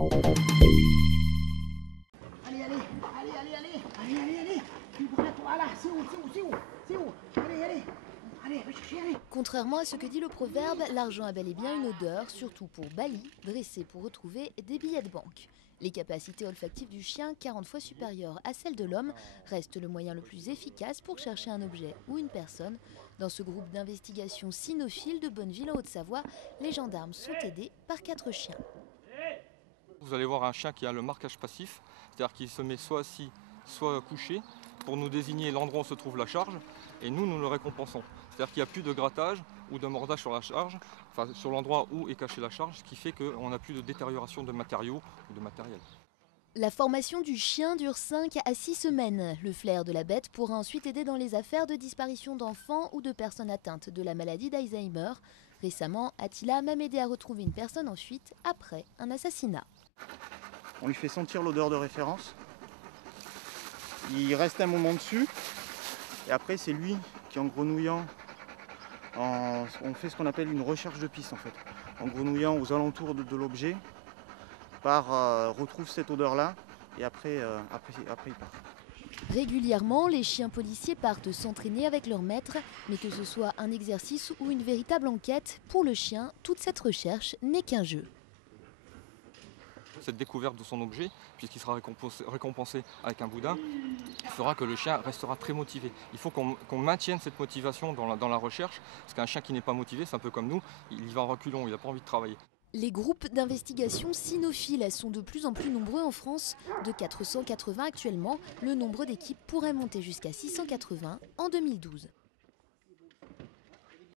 Allez, voilà, c'est où, allez, va chercher, allez. Contrairement à ce que dit le proverbe, l'argent a bel et bien une odeur, surtout pour Bali, dressé pour retrouver des billets de banque. Les capacités olfactives du chien, 40 fois supérieures à celles de l'homme, restent le moyen le plus efficace pour chercher un objet ou une personne. Dans ce groupe d'investigation cynophile de Bonneville en Haute-Savoie, les gendarmes sont aidés par 4 chiens. Vous allez voir un chien qui a le marquage passif, c'est-à-dire qu'il se met soit assis, soit couché, pour nous désigner l'endroit où se trouve la charge, et nous le récompensons. C'est-à-dire qu'il n'y a plus de grattage ou de mordage sur la charge, enfin sur l'endroit où est cachée la charge, ce qui fait qu'on n'a plus de détérioration de matériaux ou de matériel. La formation du chien dure 5 à 6 semaines. Le flair de la bête pourra ensuite aider dans les affaires de disparition d'enfants ou de personnes atteintes de la maladie d'Alzheimer. Récemment, Attila a même aidé à retrouver une personne en fuite après un assassinat. On lui fait sentir l'odeur de référence. Il reste un moment dessus. Et après, c'est lui qui, en grenouillant, on fait ce qu'on appelle une recherche de piste en fait. En grenouillant aux alentours de l'objet, retrouve cette odeur-là et après il part. Régulièrement, les chiens policiers partent s'entraîner avec leur maître, mais que ce soit un exercice ou une véritable enquête, pour le chien, toute cette recherche n'est qu'un jeu. Cette découverte de son objet, puisqu'il sera récompensé avec un boudin, fera que le chien restera très motivé. Il faut qu'on maintienne cette motivation dans la recherche, parce qu'un chien qui n'est pas motivé, c'est un peu comme nous, il y va en reculons, il n'a pas envie de travailler. Les groupes d'investigation cynophiles sont de plus en plus nombreux en France. De 480 actuellement, le nombre d'équipes pourrait monter jusqu'à 680 en 2012.